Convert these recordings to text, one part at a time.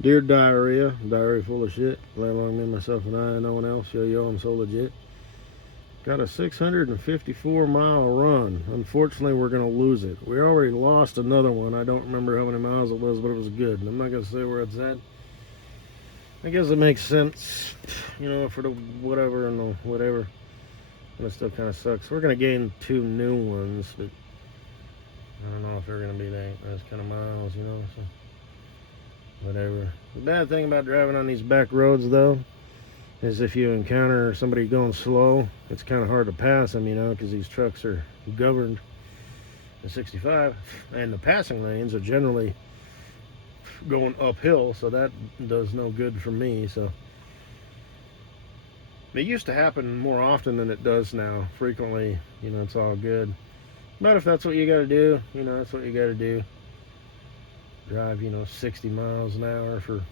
Dear diary full of shit. Lay along me, myself, and I, no one else. Yo, I'm so legit. Got a 654-mile run. Unfortunately, we're going to lose it. We already lost another one. I don't remember how many miles it was, but it was good. I'm not going to say where it's at. I guess it makes sense, for the whatever and the whatever. But it still kind of sucks. We're going to gain 2 new ones, but I don't know if they're going to be those kind of miles, so whatever. The bad thing about driving on these back roads, though, is if you encounter somebody going slow, it's kind of hard to pass them, because these trucks are governed at 65, and the passing lanes are generally going uphill, so that does no good for me. So it used to happen more often than it does now. Frequently, it's all good. But if that's what you got to do, that's what you got to do. Drive, 60 miles an hour for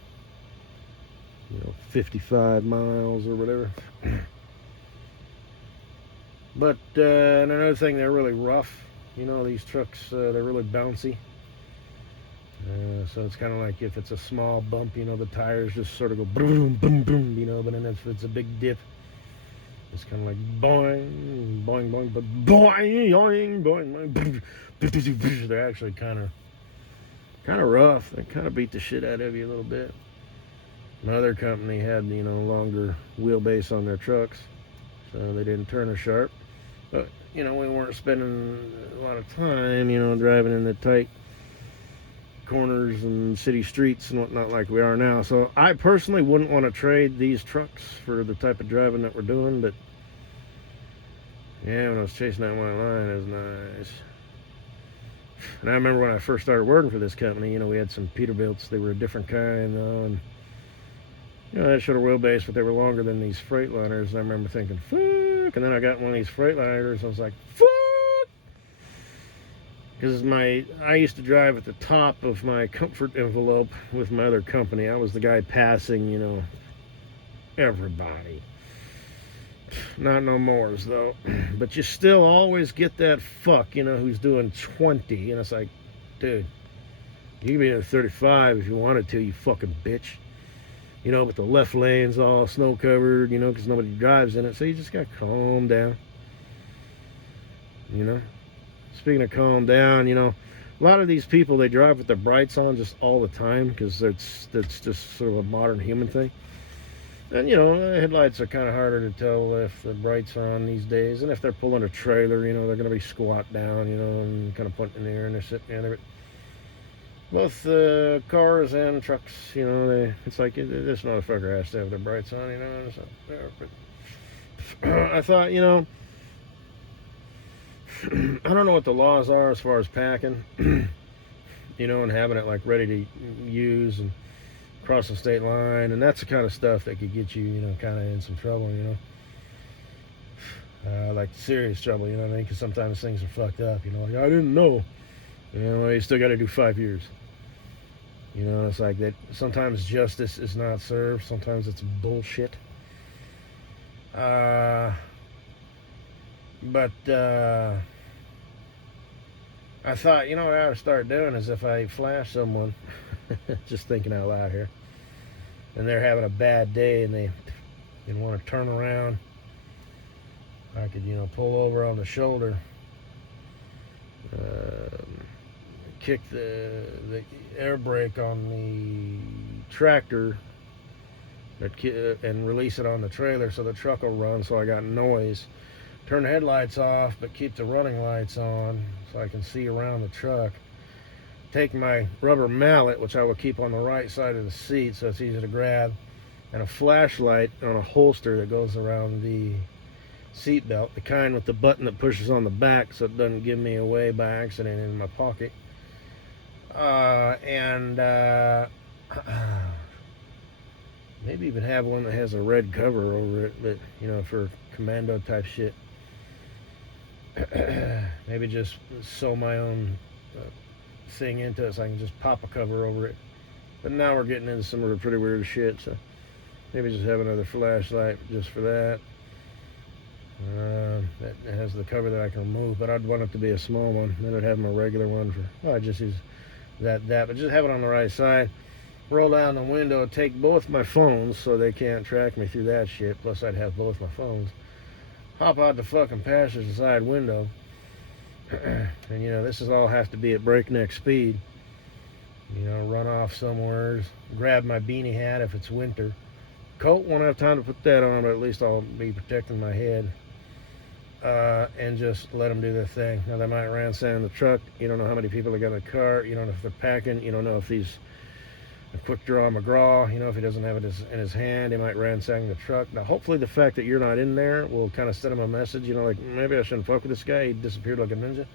55 miles or whatever. But another thing, they're really rough. These trucks, they're really bouncy. So it's kind of like if it's a small bump, the tires just sort of go boom, boom, boom, but then if it's a big dip, it's kind of like boing, boing, boing, but boing, boing, boing, boing. They're actually kind of rough. They kind of beat the shit out of you a little bit. My other company had, longer wheelbase on their trucks, so they didn't turn as sharp. But, we weren't spending a lot of time, driving in the tight corners and city streets and whatnot like we are now. So I personally wouldn't want to trade these trucks for the type of driving that we're doing, but yeah, when I was chasing that white line, it was nice. And I remember when I first started working for this company, we had some Peterbilts. They were a different kind, though, and they had shorter wheelbase, but they were longer than these Freightliners. And I remember thinking, fuck. And then I got one of these Freightliners, and I was like, fuck. Because I used to drive at the top of my comfort envelope with my other company. I was the guy passing, everybody. Not no mores, though. But you still always get that fuck, who's doing 20. And it's like, dude, you can be in 35 if you wanted to, you fucking bitch. But the left lane's all snow covered, because nobody drives in it. So you just got to calm down. Speaking of calm down, a lot of these people, they drive with their brights on just all the time because that's just sort of a modern human thing. And, the headlights are kind of harder to tell if the brights are on these days. And if they're pulling a trailer, they're going to be squat down, and kind of pointing in the air, and they're sitting there. Both cars and trucks, it's like this motherfucker has to have their brights on, So, but I thought, I don't know what the laws are as far as packing, and having it like ready to use and cross the state line, and that's the kind of stuff that could get you, kind of in some trouble, like serious trouble, what I mean? Because sometimes things are fucked up, like I didn't know, you still got to do 5 years. It's like that. Sometimes justice is not served. Sometimes it's bullshit. But I thought, what I would start doing is if I flash someone, just thinking out loud here, and they're having a bad day and they want to turn around, I could, pull over on the shoulder, kick the air brake on the tractor and release it on the trailer so the truck will run, so I got noise. Turn the headlights off, but keep the running lights on so I can see around the truck. Take my rubber mallet, which I will keep on the right side of the seat so it's easy to grab, and a flashlight on a holster that goes around the seat belt, the kind with the button that pushes on the back so it doesn't give me away by accident in my pocket. And maybe even have one that has a red cover over it, but for commando type shit. Maybe just sew my own thing into it so I can just pop a cover over it. But now we're getting into some pretty weird shit, so maybe just have another flashlight just for that. That has the cover that I can remove, but I'd want it to be a small one. Then I'd have my regular one for, I just use that, but just have it on the right side. roll down the window, take both my phones so they can't track me through that shit. Plus, I'd have both my phones. Hop out the fucking passenger side window. And, you know, this is all have to be at breakneck speed. You know, run off somewhere, grab my beanie hat if it's winter. Coat, won't have time to put that on, but at least I'll be protecting my head. And just let them do their thing. Now, they might ransack the truck. You don't know how many people they got in the car. You don't know if they're packing. You don't know if he's a quick draw McGraw. You know, if he doesn't have it in his hand, he might ransack the truck. Now, hopefully the fact that you're not in there will kind of send him a message. You know, like, maybe I shouldn't fuck with this guy. He disappeared like a ninja.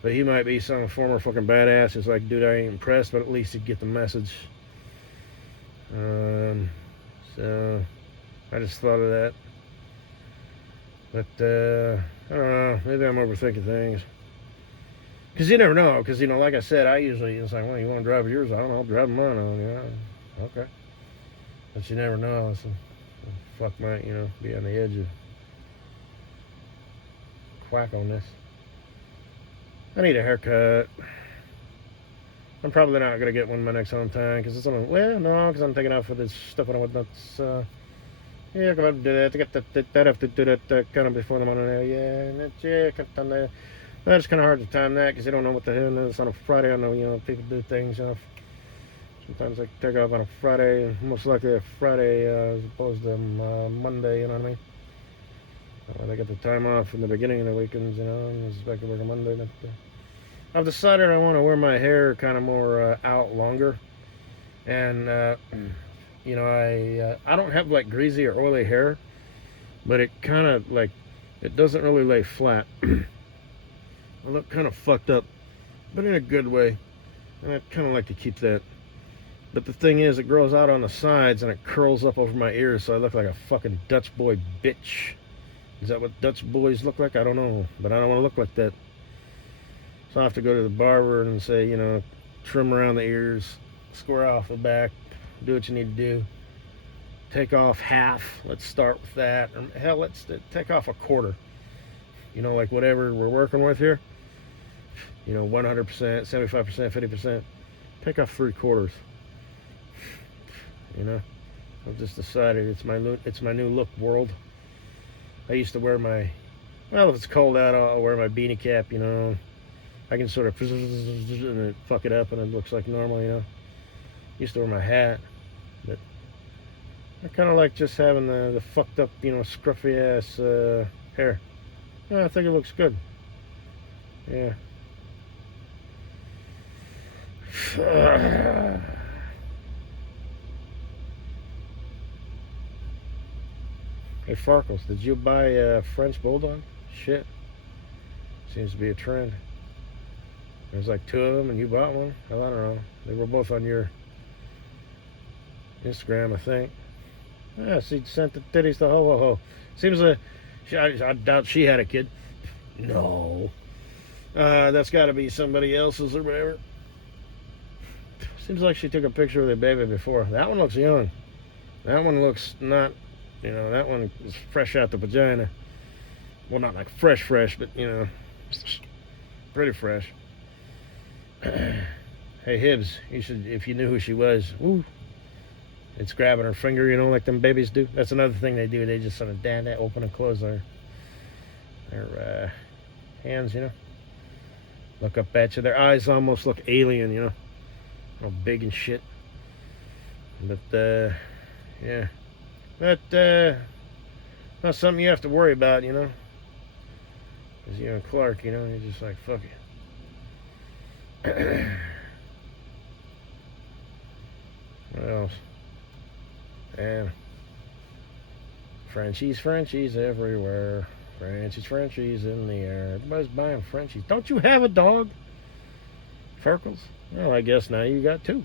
But he might be some former fucking badass. It's like, dude, I ain't impressed, but at least he'd get the message. So, I just thought of that. But, I don't know. Maybe I'm overthinking things. Because you never know. Because, you know, like I said, I usually, it's like, well, you want to drive yours on? I'll drive mine on, you know. Okay. But you never know. So, fuck might, you know, be on the edge of quack on this. I need a haircut. I'm probably not going to get one my next home time because it's on, well, no, because I'm taking out for this stuff I don't want that's, yeah, I'm going to do that. I have to do that kind of before the Monday. Yeah, and that's, yeah, done that. That's kind of hard to time that because you don't know what the hell it is on a Friday. I know, you know, people do things, you know. Sometimes I take off on a Friday, most likely a Friday as opposed to Monday, you know what I mean? They get the time off in the beginning of the weekends, you know, and it's back to work on Monday. But, I've decided I want to wear my hair kind of more out longer. And, you know, I don't have like greasy or oily hair, but it kind of like, it doesn't really lay flat. I look kind of fucked up, but in a good way. And I kind of like to keep that. But the thing is, it grows out on the sides and it curls up over my ears, so I look like a fucking Dutch boy bitch. Is that what Dutch boys look like? I don't know, but I don't want to look like that. So I have to go to the barber and say, you know, trim around the ears, square off the back, do what you need to do. Take off half. Let's start with that. Or hell, let's take off a quarter. You know, like whatever we're working with here. You know, 100%, 75%, 50%. Take off 3/4. You know, I've just decided it's my new look world. I used to wear my, well, if it's cold out, I'll wear my beanie cap, you know. I can sort of and fuck it up and it looks like normal, you know. Used to wear my hat, but I kind of like just having the fucked up, you know, scruffy ass hair. Yeah, I think it looks good. Yeah. Hey Farkles, did you buy a French Bulldog? Shit. Seems to be a trend. There's like 2 of them and you bought one? Well, I don't know. They were both on your Instagram, I think. Yeah, she sent the titties to Ho Ho Ho. Seems like, I doubt she had a kid. No. That's got to be somebody else's or whatever. Seems like she took a picture with her baby before. That one looks young. That one looks not, you know, that one is fresh out the vagina. Well, not like fresh, but, you know, pretty fresh. Hey, Hibbs, you should, if you knew who she was, ooh, it's grabbing her finger, you know, like them babies do. That's another thing they do. They just sort of open and close their hands, you know. Look up at you. Their eyes almost look alien, you know. All big and shit. But, yeah. But, not something you have to worry about, you know. Because you and Clark, you know, you're just like, fuck it. What else? And Frenchies everywhere. Frenchies in the air. Everybody's buying Frenchies. Don't you have a dog? Farkles? Well, I guess now you got 2.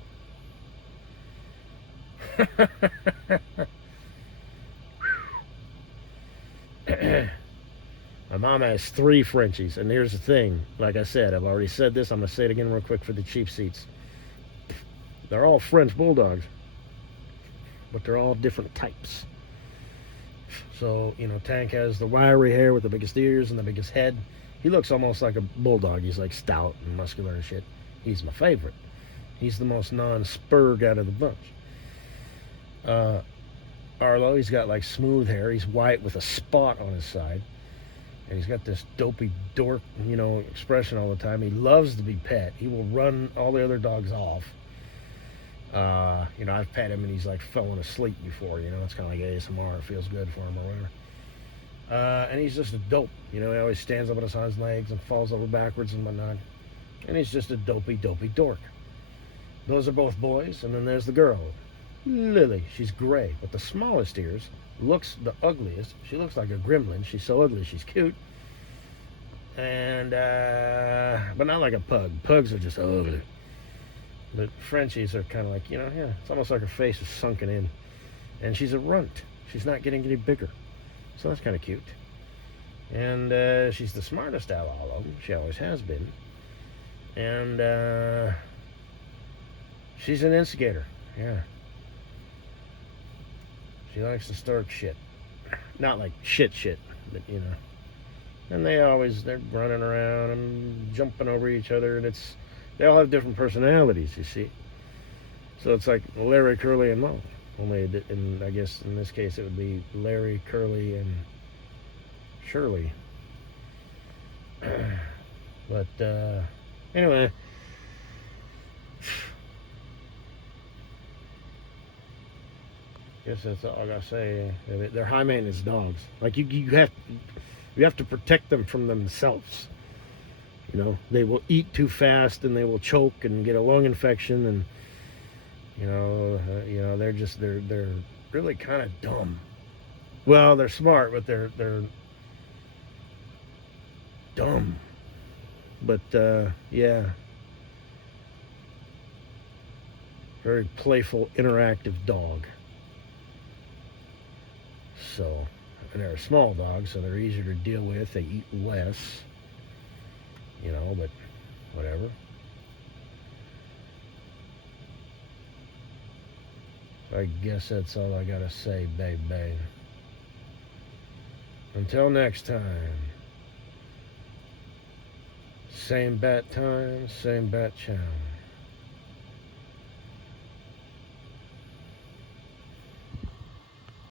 My mom has 3 Frenchies, and here's the thing. Like I said, I've already said this. I'm going to say it again real quick for the cheap seats. They're all French Bulldogs, but they're all different types. So, you know, Tank has the wiry hair with the biggest ears and the biggest head. He looks almost like a bulldog. He's like stout and muscular and shit. He's my favorite. He's the most non-spurg out of the bunch. Arlo, he's got like smooth hair. He's white with a spot on his side. And he's got this dopey dork, expression all the time. He loves to be pet. He will run all the other dogs off. I've pet him and he's like fallen asleep before, it's kind of like ASMR. It feels good for him or whatever. And he's just a dope. He always stands up on his hind legs and falls over backwards and whatnot. And he's just a dopey dork. Those are both boys. And then there's the girl, Lily. She's gray with the smallest ears. Looks the ugliest. She looks like a gremlin. She's so ugly, she's cute. And, but not like a pug. Pugs are just ugly. But Frenchies are kind of like, it's almost like her face is sunken in. And she's a runt. She's not getting any bigger. So that's kind of cute. And she's the smartest out of all of them. She always has been. And she's an instigator. Yeah. She likes to start shit. Not like shit, but And they're running around and jumping over each other, and they all have different personalities, you see. So it's like Larry, Curly, and Moe. Only, I guess in this case it would be Larry, Curly, and Shirley. But anyway. Guess that's all I gotta say. They're high maintenance dogs. Like you have to protect them from themselves. They will eat too fast and they will choke and get a lung infection, and they're really kind of dumb. Well, they're smart, but they're dumb. But yeah, very playful, interactive dog. So, and they're a small dog, so they're easier to deal with. They eat less, but whatever. I guess that's all I gotta say, babe. Until next time. Same bat time, same bat channel.